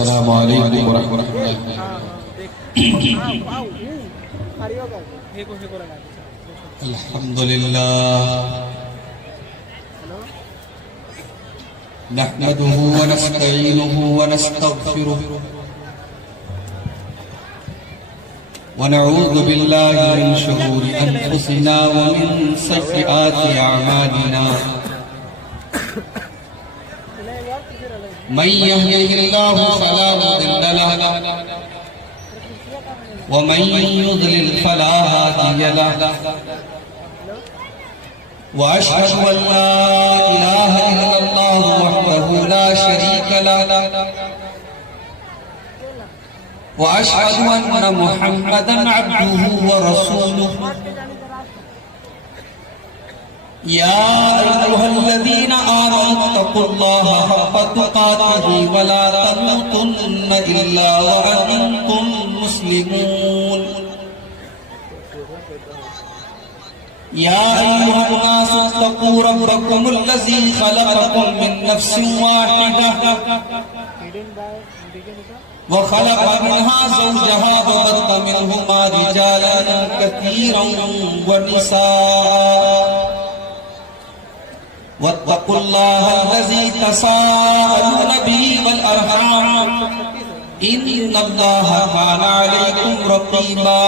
السلام علیکم ورحمۃ اللہ۔ الحمدللہ نحمده ونستعینه ونستغفره ونعوذ باللہ من شرور انفسنا ومن سیئات اعمالنا من يهده الله فلا مضل له ومن يضلل فلا هادي له وأشهد أن لا إله إلا الله وحده لا شريك له وأشهد أن محمدا عبده ورسوله يا أيها الذين آمنوا اتقوا الله حق تقاته ولا تموتن إلا وأنتم مسلمون يا أيها الناس اتقوا ربكم الذي خلقكم من نفس واحدة وخلق منها زوجها وبث منهما رجالا كثيرا ونساء واتقوا الله الذي تساءلون به والأرحام إن الله كان عليكم رقيبا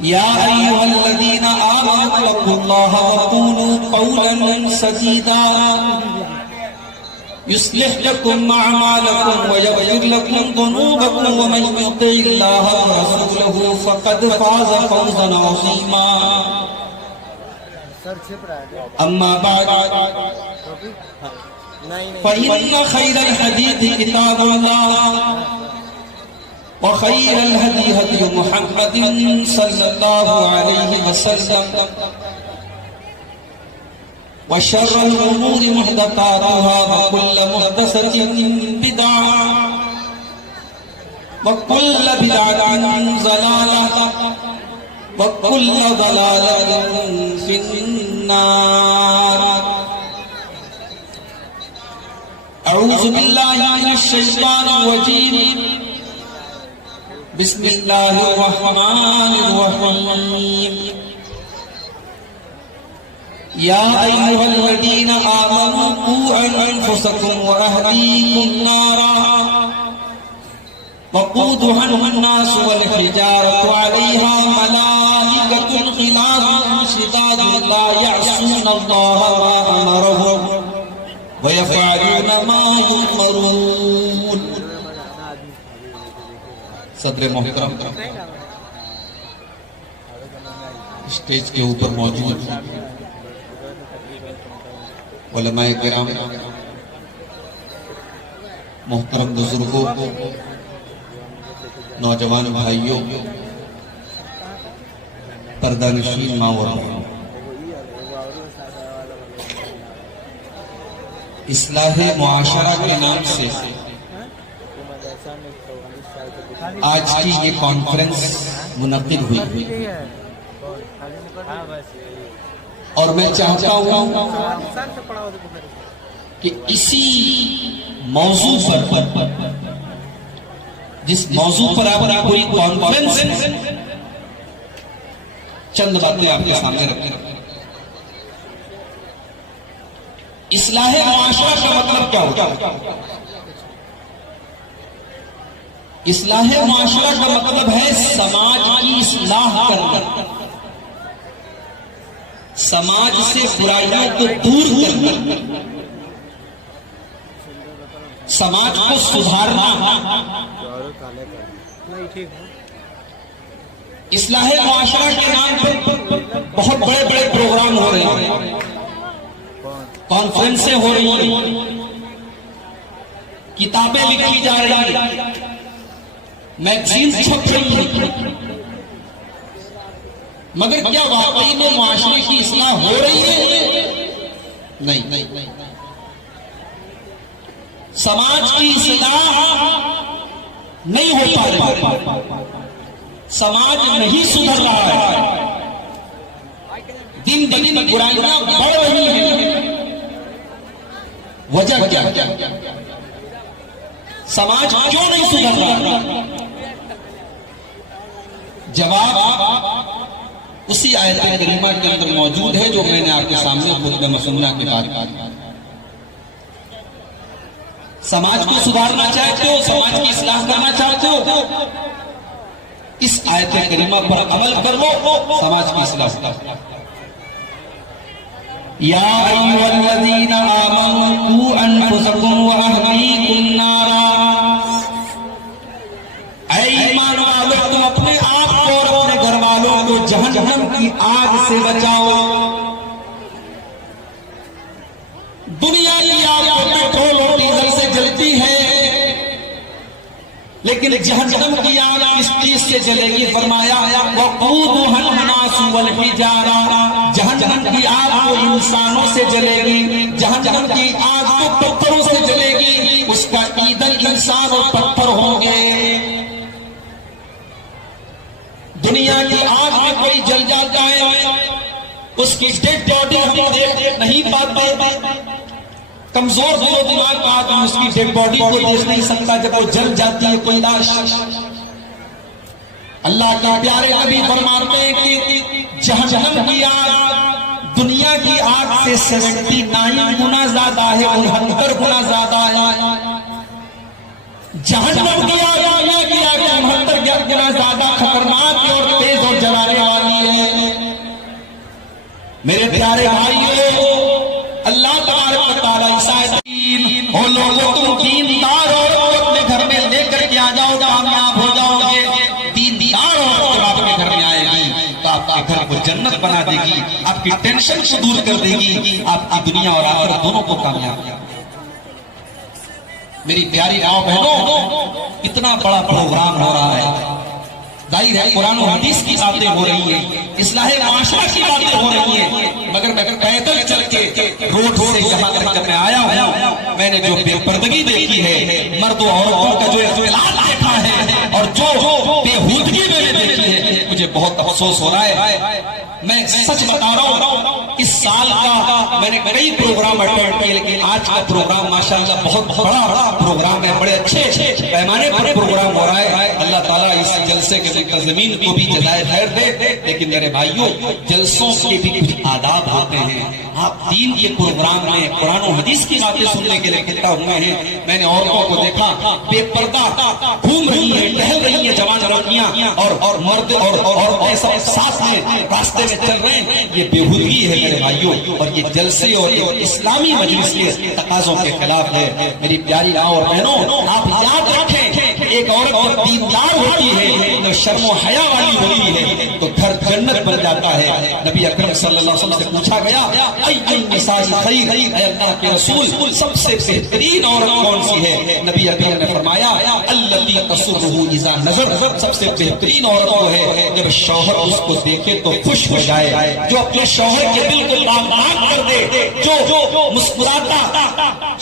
يا أيها الذين آمنوا اتقوا الله وقولوا قولا سديدا يصلح لكم أعمالكم ويغفر لكم ذنوبكم ومن يطع الله ورسوله فقد فاز فوزا عظيما أما بعد فإن خير الحديث كتاب الله وخير الهدي هدي محمد صلى الله عليه وسلم وشر الأمور محدثاتها وكل محدثة بدعة وكل بدعة ضلالة وكل ضلالة في النار أعوذ بالله من الشيطان الرجيم بسم الله الرحمن الرحيم يا أيها الذين آمنوا قوا أنفسكم وأهليكم نارا وقودها الناس والحجارة عليها ملائكة غلاظ شداد لا يعصون الله ما أمرهم ويفعلون ما يؤمرون۔ صدر محترم اسٹیج کے اوپر موجود علماء کرام، محترم بزرگوں، نوجوان بھائیوں، پردہ نشین ماں و بہنوں، اصلاح معاشرہ کے نام سے آج کی یہ کانفرنس منعقد ہوئی اور میں چاہتا ہوں کہ اسی موضوع پر، جس موضوع پر آپ کوئی کانفرنس، چند باتیں آپ کے سامنے رکھیں۔ اصلاح معاشرہ کا مطلب کیا ہوتا ہے؟ اصلاح معاشرہ کا مطلب ہے سماج کی اصلاح کرنا، سماج سے برائیوں کو دور کرنا، سماج کو سدھارنا۔ اصلاح معاشرہ کے نام پر بہت بڑے بڑے پروگرام ہو رہے ہیں، کانفرنسیں ہو رہی ہیں، کتابیں لکھی جا رہی ہیں، میگزین چھپ رہی ہیں، مگر کیا واقعی میں معاشرے کی اصلاح ہو رہی ہے؟ نہیں۔ سماج کی اصلاح نہیں ہو پا رہی، سماج نہیں سدھر رہا ہے، دن بدن برائیاں بڑھ رہی ہیں، وجہ کیا؟ سماج کیوں نہیں سدھر رہا؟ جواب اسی آیت کریمہ کے اندر موجود ہے جو میں نے آپ کے سامنے خطبہ مسنونہ کے بعد کہا۔ سماج کو سدھارنا چاہتے ہو، سماج کی اصلاح کرنا چاہتے ہو، اس آیت کریمہ پر عمل کر لو، سماج کی اصلاح کرو۔ یا ایھا الذین آمنوا قوا انفسکم واہلیکم نارا، اے ایمان والو تم اپنے آپ کو اور اپنے گھر والوں کو جہنم کی آگ سے بچاؤ۔ دنیا کی آگ پیٹرول اور ڈیزل سے جلتی ہے، لیکن جہنم کی آگ کس چیز سے جلے گی؟ فرمایا وقودھا الناس والحجارہ، جہنم کی آگ تو انسانوں سے جلے گی، جہنم کی آگ تو پتھروں سے جلے گی، اس کا ایندھن انسان اور پتھر ہوں گے۔ دنیا کی آگ میں کوئی جل جاتا ہے، اس کی ڈیڈ باڈی ہم دیکھ نہیں پاتے، کمزور دل و دماغ کا آدمی اس کی ڈیڈ باڈی کو دیکھ نہیں سکتا جب وہ جل جاتی ہے کوئی لاش۔ اللہ کے پیارے نبی فرماتے ہیں کہ جہنم کی آگ دنیا کی آگ سے 79 گنا زیادہ ہے، 69 گنا زیادہ ہے۔ جہنم کی آگ دنیا کی آگ 69 گنا زیادہ خطرناک اور تیز اور جلانے والی ہے۔ میرے پیارے بھائیو، اللہ تبارک و تعالیٰ او لوگوں تم دیندار عورت کو اپنے گھر میں لے کر کے آ جاؤ، کامیاب ہو جاؤ گے۔ دیندار عورت جب آپ کے گھر میں آئے گی تو آپ کے گھر کو جنت بنا دے گی، آپ کی ٹینشن کو دور کر دے گی، آپ کی دنیا اور آخرت دونوں کو کامیاب کیا۔ میری پیاری ماؤں بہنوں، اتنا بڑا پروگرام ہو رہا ہے، ظاہر ہے قرآن و حدیث کی باتیں ہو رہی ہیں، اصلاح معاشرہ کی باتیں ہو رہی ہیں، مگر پیدل چل کے روڈ سے یہاں تک جب میں آیا ہوں، میں نے جو بے پردگی دیکھی ہے، مرد و عورتوں کا جو اختلاط دیکھا ہے، اور جو بےہودگی میں نے دیکھی ہے، مجھے بہت افسوس ہو رہا ہے۔ میں سچ بتا رہا ہوں، اس سال کا میں نے کئی پروگرام اٹینڈ کیے، لیکن آج کا پروگرام ماشاءاللہ بہت بڑا پروگرام ہے، بڑے اچھے پیمانے پر پروگرام ہو رہا ہے۔ اللہ تعالیٰ اس جلسے کے منتظمین کو بھی جزائے خیر دے۔ لیکن میرے بھائیوں، جلسوں کے بھی کچھ آداب ہوتے ہیں۔ آپ دین کے پروگرام میں قرآن و حدیث کی باتیں سننے کے لیے اکٹھا ہوئے ہیں۔ میں نے عورتوں کو دیکھا بے پردہ گھوم رہی ہیں، ٹہل رہی ہیں، جوان لڑکیاں اور مرد اور عورتیں سب ساتھ میں راستے میں چل رہے ہیں۔ یہ بےہودگی ہے میرے بھائیوں، اور یہ جلسے اور یہ اسلامی مجلس کے تقاضوں کے خلاف ہے۔ میری پیاری ماں اور بہنوں، آپ یاد رکھیں، ایک عورت جب دیندار ہوتی ہے، جب شرم و حیا والی ہوتی ہے، تو گھر جنت بن جاتا ہے۔ نبی اکرم صلی اللہ علیہ وسلم سے پوچھا گیا ای النساء خیر، اے اللہ کے رسول سب سے بہترین عورت کون سی ہے؟ نبی اکرم نے فرمایا التی تسرہ اذا نظر، سب سے بہترین عورت وہ ہے جب شوہر اس کو دیکھے تو خوش ہو جائے، جو اپنے شوہر کے دل کو داغدار کر دے، جو مسکراتا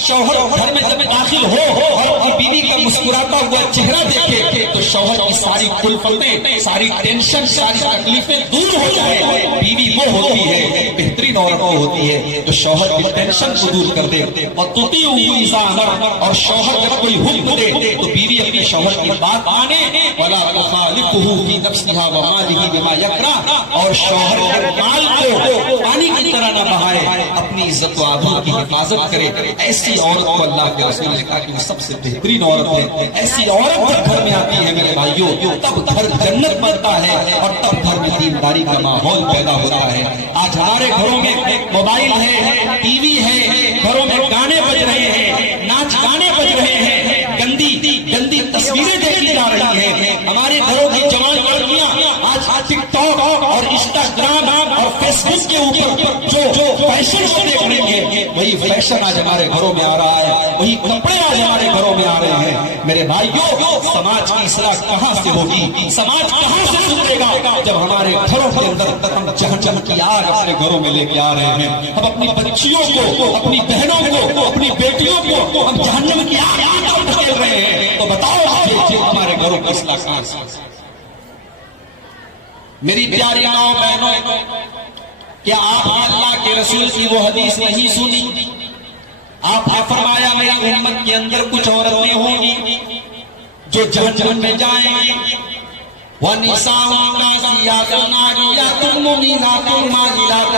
شوہر گھر میں جب داخل ہو اور بیوی کا مسکراتا ہوا چہرہ دیکھے تو شوہر کی ساری کلفتیں، ساری ٹینشن، ساری تکلیفیں دور ہو جائے۔ بیوی وہ ہوتی ہے، بہترین عورت وہ ہوتی ہے جو شوہر کی ٹینشن کو دور کر دے۔ اور تطیعہ اذا امر، اور شوہر جب کوئی حکم دے تو بیوی اپنے شوہر کی بات مانے۔ ولا تخالفہ فی نفسها ومالہ بما یکرہ، اور شوہر کے مال کو پانی کی طرح نہ بہائے، اپنی عزت و آبرو کی حفاظت کرے۔ ایسی عورت کو اللہ کے رسول نے کہا کہ وہ سب سے بہترین عورت ہے۔ ایسی عورت جب گھر میں آتی ہے میرے بھائیوں، تب گھر جنت بنتا ہے، اور تب گھر میں دینداری کا ماحول پیدا ہوتا ہے۔ آج ہمارے گھروں میں موبائل ہے، ٹی وی ہے، گھروں میں گانے بج رہے ہیں، ناچ گانے بج رہے ہیں، گندی گندی تصویریں دیکھی جا رہی ہیں۔ ہمارے گھروں کی جوان لڑکیاں آج ٹک ٹاک اور انسٹاگرام اور فیس بک کے اوپر جو فیشن کو دیکھ رہی ہے، وہی فیشن آج ہمارے گھروں میں آ رہا ہے، وہی کپڑے آج ہمارے گھروں میں آ رہے ہیں۔ میرے بھائیوں، سماج کی اصلاح کہاں سے ہوگی؟ سماج کہاں سے سدھرے گا؟ جب ہمارے گھروں کے اندر ہم جہنم کی آگ اپنے گھروں میں لے کے آ رہے ہیں۔ ہم اپنی بچیوں کو، اپنی بہنوں کو، اپنی بیٹیوں کو ہم جہنم کی آگ ڈھکیل رہے ہیں، تو بتاؤ ہمارے گھروں کی اصلاح کہاں سے؟ میری پیاری ماؤں بہنوں، کیا آپ اللہ کے رسول کی وہ حدیث نہیں سنی؟ آپ نے فرمایا میری امت کے اندر کچھ عورتیں ہوں گی جو جہنم میں جائیں گی، وَنِسَاءٌ كَاسِيَاتٌ عَارِيَاتٌ مُمِيلَاتٌ مَائِلَاتٌ،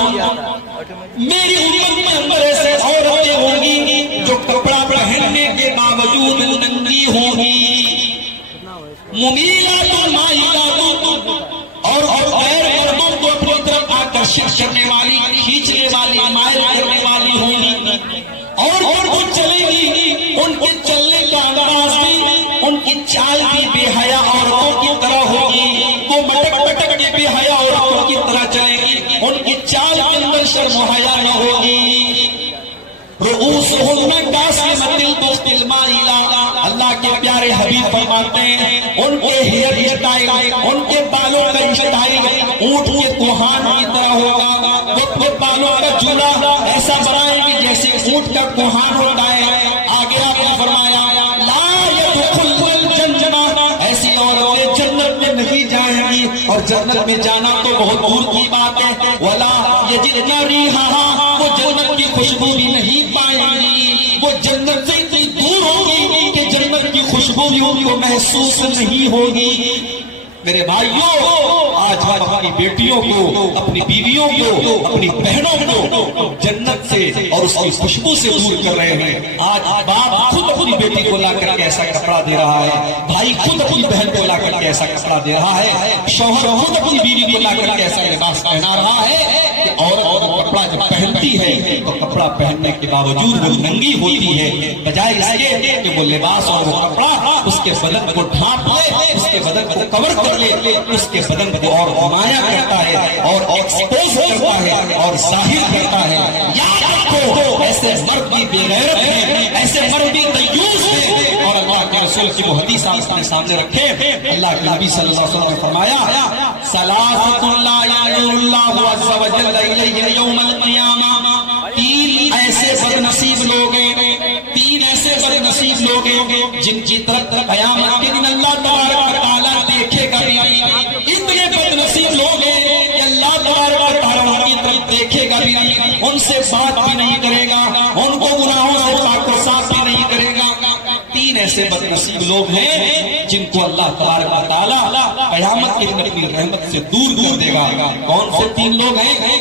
میری امت میں اندر ایسے عورتیں ہوں گی جو کپڑا پہننے کے باوجود ننگی ہوں گی، مُمِيلَاتٌ مَائِلَاتٌ، اور غیر مردوں کو اپنی طرف آکرشت کرنے والی، کھینچنے والی، مائل کرنے والی ہوں گی، اور وہ چلیں گی ان کے چلنے کا انداز بھی، ان کی چال بھی بے حیا عورتوں کی طرح ہوگی، وہ مٹک مٹک کے بے حیا عورتوں کی طرح چلیں گی، ان کی چال کے اندر شرم و حیا نہ ہوگی۔ رؤوسہن کاسمۃ البخت المائلہ، اللہ کے پیارے حبیب فرماتے ہیں ان کے ہیئر اسٹائل، ان کے بالوں کا اسٹائل اونٹ کے کوہان کی طرح ہوگا، وہ اپنے بالوں کا جولا ایسا بنائیں گے جیسے اونٹ کا کوہان ہوتا ہے۔ آگے آپ نے فرمایا لا يدخلن الجنہ، ایسی عورتیں جنت میں نہیں جائیں گی، اور جنت میں جانا تو بہت دور کی بات ہے، ولا یجدن ریحہا، وہ جنت کی خوشبو بھی نہیں پائیں گی، وہ جنت سے اتنی دور ہوگی کہ جنت کی خوشبو بھی ان کو محسوس نہیں ہوگی۔ میرے بھائیوں، آج ہم اپنی بیٹیوں کو، اپنی بیویوں کو، اپنی بہنوں کو جنت سے اور اس کی خوشبو سے دور کر رہے ہیں۔ آج باپ خود اپنی بیٹی کو لا کر کے ایسا کپڑا دے رہا ہے، بھائی خود اپنی بہن کو لا کر کے ایسا کپڑا دے رہا ہے، شوہر خود اپنی بیوی کو لا کر کے ایسا لباس پہنا رہا ہے کہ عورت کپڑا جب پہنتی ہے تو کپڑا پہننے کے باوجود وہ ننگی ہوتی ہے، بجائے اس کے کہ وہ لباس اور وہ کپڑا اس کے بدن کو ڈھانپ لے، اس کے بدن کو کور کر لے، اس کے بدن کو اور نمایاں کرتا ہے اور ایکسپوز کرتا ہے اور ظاہر کرتا ہے۔ یاد رکھو ایسے مرد بھی بے غیرت ہیں، ایسے مرد بھی دیوس ہیں، اور اللہ کے رسول کی وہ حدیث آپ نے سامنے رکھے، اللہ کے نبی صلی اللہ علیہ وسلم نے فرمایا ثلاثۃ لا ينظر اللہ عز وجل الیہ یوم القیامہ، تین ایسے بد نصیب لوگ ہیں، تین ایسے بد نصیب لوگ ہیں جن کی طرف قیامت کے دن اللہ تبارک و تعالیٰ دیکھے گا بھی۔ اتنے بد نصیب لوگ ہیں کہ اللہ تبارک و تعالیٰ ان کی طرف دیکھے گا بھی، ان سے بات بھی نہیں کرے گا، ان کو گناہوں سے پاک و صاف بھی نہیں کرے گا۔ تین ایسے بد نصیب لوگ ہیں جن کو اللہ تبارک و تعالیٰ قیامت کے دن اپنی رحمت سے دور کر دے گا۔ کون سے تین لوگ ہیں؟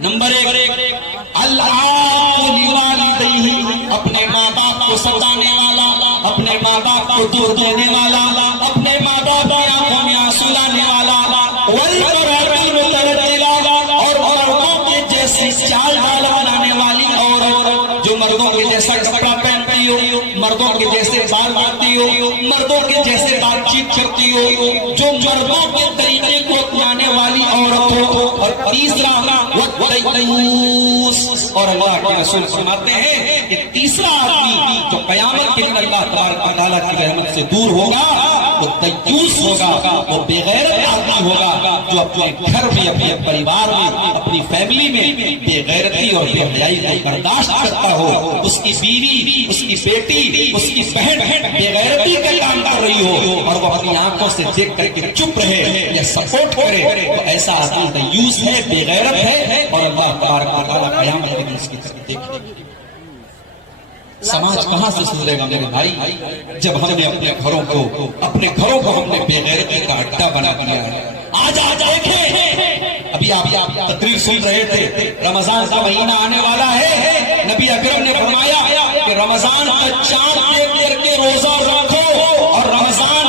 نمبر ایک، العاق لوالدیہ، اپنے ماں باپ کو ستانے والا، اپنے ماں باپ کو دور دینے والا، اپنے ماں باپ کی آنکھوں میں آنسو لانے والا، والمرأۃ المتردلہ، اور مردوں کے جیسی چال ڈال بنانے والی عورت جو مردوں کے جیسا کپڑا پہنتی ہو، مردوں کے جیسے بال بناتی ہو، مردوں کے جیسے بات چیت کرتی ہو، جو مردوں کے طریقے کو اپنانے والی عورت ہو۔ اور تیسرا والدیوس، اور اللہ کے رسول فرماتے ہیں کہ تیسرا آدمی جو قیامت کے دن اللہ تبارک و تعالیٰ کی رحمت سے دور ہوگا وہ دیوس ہوگا، وہ بے غیرت آدمی ہوگا جو اپنے گھر میں، اپنے پریوار میں، اپنی فیملی میں بے غیرتی اور بے حیائی کو برداشت کرتا ہو، اس کی بیوی، اس کی بیٹی، اس کی بہن بے غیرتی کا کام کر رہی ہو اور وہ اپنی آنکھوں سے دیکھ کر کے چپ رہے یا سپورٹ کرے، تو ایسا آدمی دیوس ہے، بے غیرت ہے، اور اللہ تبارک و تعالیٰ قیامت کے دن اس کی طرف دیکھے گا۔ سماج کہاں سے سدھرے گا میرے بھائی جب ہم نے اپنے گھروں کو ہم نے بے غیرتی کا اڈا بنا دیا ہے۔ آج دیکھیں، ابھی آپ تقریر سن رہے تھے، رمضان کا مہینہ آنے والا ہے، نبی اکرم نے فرمایا کہ رمضان کا چاند دیکھ کر کے روزہ رکھو، اور رمضان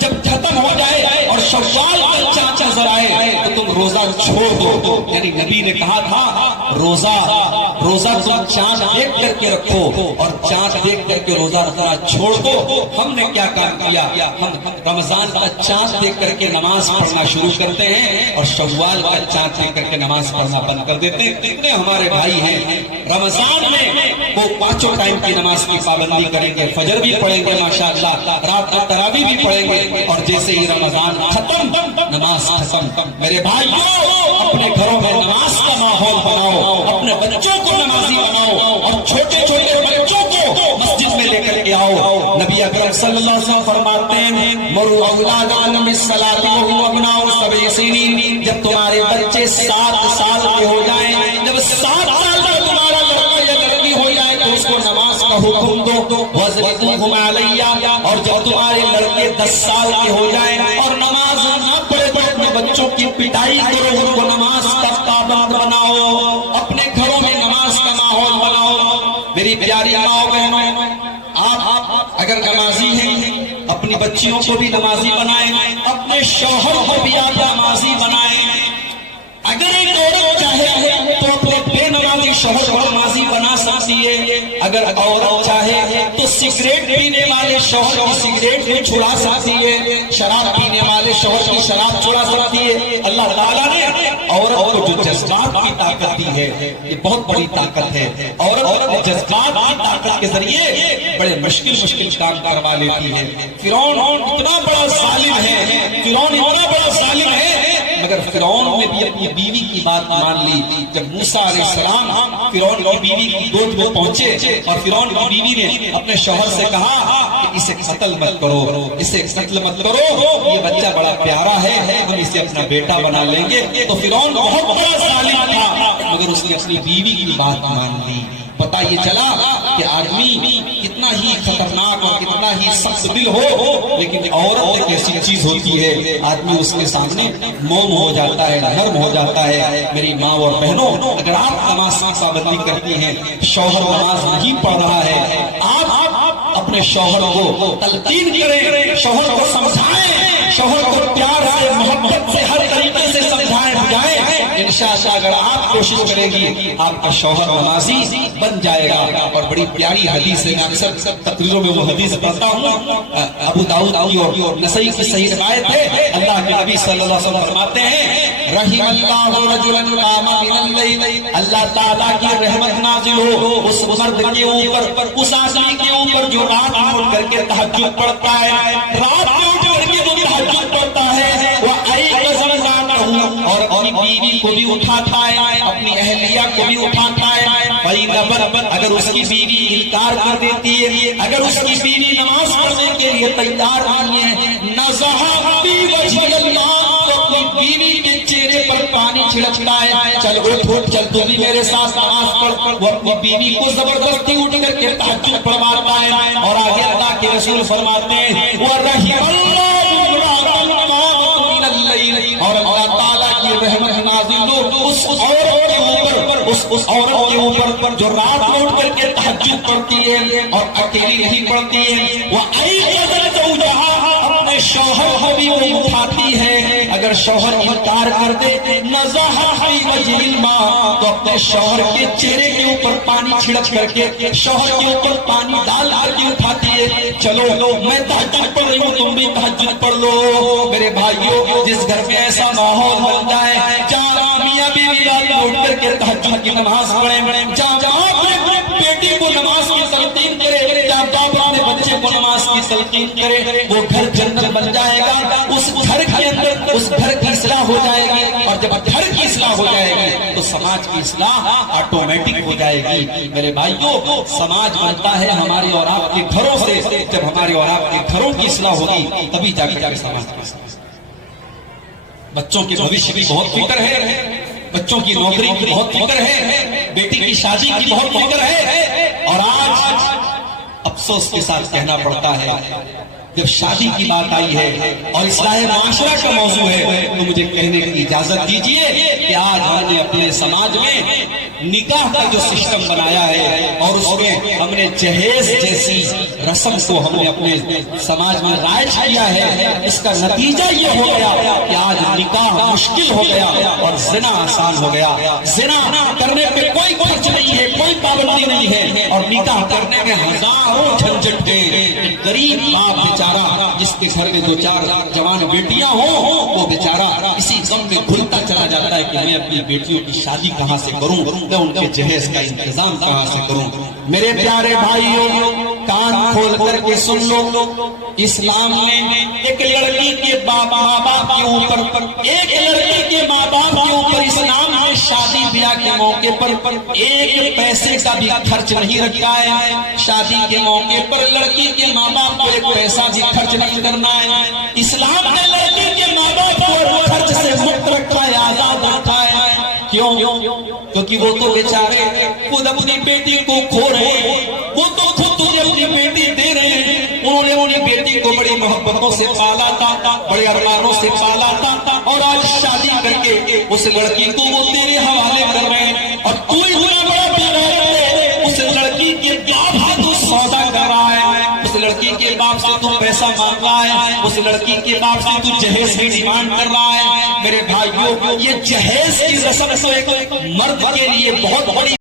جب ختم ہو جائے اور شوال کا چاند نظر آئے تو تم روزہ چھوڑ دو۔ یعنی نبی نے کہا تھا روزہ تم چاند دیکھ کر کے رکھو اور چاند دیکھ کر کے روزہ رکھنا چھوڑ دو۔ ہم نے کیا کام کیا؟ ہم رمضان کا چاند دیکھ کر کے نماز پڑھنا شروع کرتے ہیں اور شوال کا چاند دیکھ کر کے نماز پڑھنا بند کر دیتے ہیں۔ کتنے ہمارے بھائی ہیں رمضان میں وہ پانچوں ٹائم کی نماز کی پابندی کریں گے، فجر بھی پڑھیں گے ماشاءاللہ، رات میں تراویح بھی پڑھیں گے، اور جیسے ہی رمضان ختم نماز ختم۔ میرے بھائیوں، اپنے گھروں میں نماز کا ماحول بناؤ، اپنے بچوں کو نمازی بناؤ، اور چھوٹے چھوٹے بچوں کو مسجد میں لے کر کے آؤ۔ نبی اکرم صلی اللہ علیہ وسلم فرماتے ہیں مروا اولادکم بالصلاۃ وهم ابناء 7 سنین، جب تمہارے بچے 7 سال کے ہو جائیں، جب 7 سال کا تمہارا لڑکا یا لڑکی ہو جائے تو اس 10 سال کے ہو جائیں اور نماز نہ پڑھے تو اپنے بچوں کی پٹائی کرو، ان کو نماز کا پابند بناؤ، اپنے گھروں میں نماز کا ماحول بناؤ۔ میری پیاری ماں بہنوں، آپ اگر نمازی ہیں اپنی بچیوں کو بھی نمازی بنائیں، اپنے شوہر کو بھی آپ نمازی بنائیں۔ اگر ایک عورت چاہے تو اپنے بے نمازی شوہر کو نمازی بنا سکتی ہے، اگر عورت چاہے تو سگریٹ پینے والے شوہر کی سگریٹ بھی چھڑا سکتی ہے، شراب پینے والے شوہر کی شراب چھڑا سکتی ہے۔ اللہ تعالیٰ نے عورت کو جو جذبات کی طاقت دی ہے، یہ بہت بڑی طاقت ہے۔ عورت جذبات کی طاقت کے ذریعے بڑے مشکل کام کروا لیتی ہے۔ فرعون اتنا بڑا ظالم ہے، مگر فرعون نے بھی اپنی بیوی کی بات مان لی۔ جب موسیٰ علیہ السلام فرعون کی بیوی کی گود میں پہنچے اور فرعون کی بیوی نے اپنے شوہر سے کہا کہ اسے قتل مت کرو، یہ بچہ بڑا پیارا ہے، ہم اسے اپنا بیٹا بنا لیں گے، تو فرعون بہت بڑا ظالم تھا، مگر اس نے اپنی بیوی کی بات مان لی۔ پتہ یہ چلا کہ آدمی کتنا ہی خطرناک اور کتنا ہی سخت دل ہو، لیکن عورت ایک ایسی چیز ہوتی ہے آدمی اس کے سامنے موم ہو جاتا ہے، نرم ہو جاتا ہے۔ میری ماں اور بہنوں، اگر آپ نماز کی پابندی کرتی ہیں، شوہر نماز نہیں پڑھ رہا ہے، آپ اپنے شوہر کو تلقین کریں، شوہر کو سمجھائیں، شوہر کو پیار سے محبت سے ہر طریقے سے سمجھائیں بجائیں۔ انشاءاللہ اگر آپ کوشش کرے گی آپ کا شوہر نمازی بن جائے گا۔ اور بڑی پیاری حدیث ہے، میں اکثر تقریروں میں وہ حدیث پڑھتا ہوں، ابو داؤد کی اور نسائی کی صحیح روایت ہے۔ اللہ کے نبی صلی اللہ علیہ وسلم فرماتے ہیں، رحم اللہ رجلا قام من اللیل، اللہ تعالیٰ کی رحمت نازل ہو اس مرد کے اوپر، اس آدمی کے اوپر جو رات اٹھ کر کے تہجد پڑھتا ہے، رات میں اٹھ کر کے جو تہجد پڑھتا ہے، وہ اور اپنی بیوی کو بھی اٹھاتا ہے، اپنی اہلیہ کو بھی اٹھاتا ہے۔ اگر اس کی بیوی انکار کر دیتی ہے، اگر اس کی بیوی نماز پڑھنے کے لیے تیار نہیں ہے، نزہا فی وجہ اللہ، تو اپنی بیوی کے چہرے پر پانی چھڑکتا ہے، چل اٹھ چل تو بھی میرے ساتھ نماز پڑھ۔ وہ اپنی بیوی کو زبردستی اٹھ کر کے تہجد پڑھواتا ہے، اور آگے اللہ کے رسول فرماتے ہیں، وَرَحِمَ اللَّهُ امْرَأَةً قَامَتْ مِنَ اللَّيْلِ، اور اللہ تعالیٰ کی رحمت نازل ہو اس عورت کے اوپر جو رات میں اٹھ کر کے تہجد پڑھتی ہے اور اکیلی نہیں پڑھتی ہے، وہ ایقظت زوجہا، اپنے شوہر کو بھی وہ اٹھاتی ہے۔ اگر شوہر انکار کر دے، نزہا فی وجہ الماء، تو اپنے شوہر کے چہرے کے اوپر پانی چھڑک کر کے شوہر کے اوپر پانی ڈال کر کے اٹھاتی ہے، چلو میں تہجد پڑھ رہی ہوں تم بھی تہجد پڑھ لو۔ میرے بھائیوں، جس گھر میں ایسا ماحول بن جائے جہاں میاں بیوی اٹھ کر کے تہجد کی نماز پڑھیں، جہاں اپنے بیٹی کو نماز کی تلقین کرے، جہاں باپ اپنے بچے کو نماز کی تلقین کرے، وہ گھر جنت بن جائے گا۔ اس گھر کے اندر اس گھر کی اصلاح ہو جائے گی، اور جب گھر کی اصلاح ہو جائے گی تو سماج کی اصلاح آٹومیٹک ہو جائے گی۔ میرے بھائیوں، سماج بنتا ہے ہمارے اور آپ کے گھروں سے، جب ہمارے اور آپ کے گھروں کی اصلاح ہوگی تبھی جا کے سماج کی اصلاح۔ بچوں کے بھوشیہ کی بہت فکر ہے، بچوں کی نوکری کی بہت فکر ہے، بیٹی کی شادی کی بہت فکر ہے، اور آج افسوس کے ساتھ کہنا پڑتا ہے جب شادی کی بات آئی ہے اور اصلاح معاشرہ کا موضوع ہے تو مجھے کہنے کی اجازت دیجیے کہ آج ہم نے اپنے سماج میں نکاح کا جو سسٹم بنایا ہے اور اس میں ہم نے جہیز جیسی رسم کو ہم نے اپنے سماج میں رائج کیا ہے، اس کا نتیجہ یہ ہو گیا کہ آج نکاح مشکل ہو گیا اور زنا آسان ہو گیا۔ زنا کرنے پہ کوئی خرچ نہیں ہے، کوئی پابندی نہیں ہے، اور نکاح کرنے میں ہزاروں جھنجٹ کے غریب باپ بیچارہ جس کے گھر میں دو چار جوان بیٹیاں ہوں وہ بیچارہ اسی غم میں گھلتا چلا جاتا ہے کہ میں اپنی بیٹیوں کی شادی کہاں سے کروں، میں ان کے جہیز کا انتظام کہاں سے کروں۔ میرے پیارے بھائیوں، کان کھول کر کے سن لو، اسلام میں ایک لڑکی کے ماں باپ کے اوپر، ایک لڑکی کے ماں باپ کے اوپر اسلام نے شادی بیاہ کے موقع پر ایک پیسے کا بھی خرچ نہیں رکھا ہے۔ شادی کے موقع پر لڑکی کے ماں باپ کو ایک پیسہ بھی خرچ نہیں کرنا ہے۔ اسلام نے لڑکی کے ماں باپ کو خرچ سے مکت رکھا ہے، آزاد رکھا ہے۔ کیوں؟ کیونکہ وہ تو بیچارے خود اپنی بیٹی کو کھو رہے ہیں، وہ تو خود تجھے اپنی بیٹی دے رہے ہیں، انہوں نے اپنی بیٹی کو بڑی محبت محبتوں سے پالا تھا، بڑے ارمانوں سے پالا تھا، اور آج شادی کر کے اس لڑکی کو وہ تیرے حوالے کر رہے ہیں، اور تو اتنا بڑا بغیرت ہے، اس لڑکی کے باپ سے تو سودا کر رہا ہے، اس لڑکی کے باپ سے تو پیسہ مانگ رہا ہے، اس لڑکی کے باپ سے تو جہیز کی ڈیمانڈ کر رہا ہے۔ میرے بھائیوں، یہ جہیز کی رسم تو ایک مرد کے لیے بہت بڑی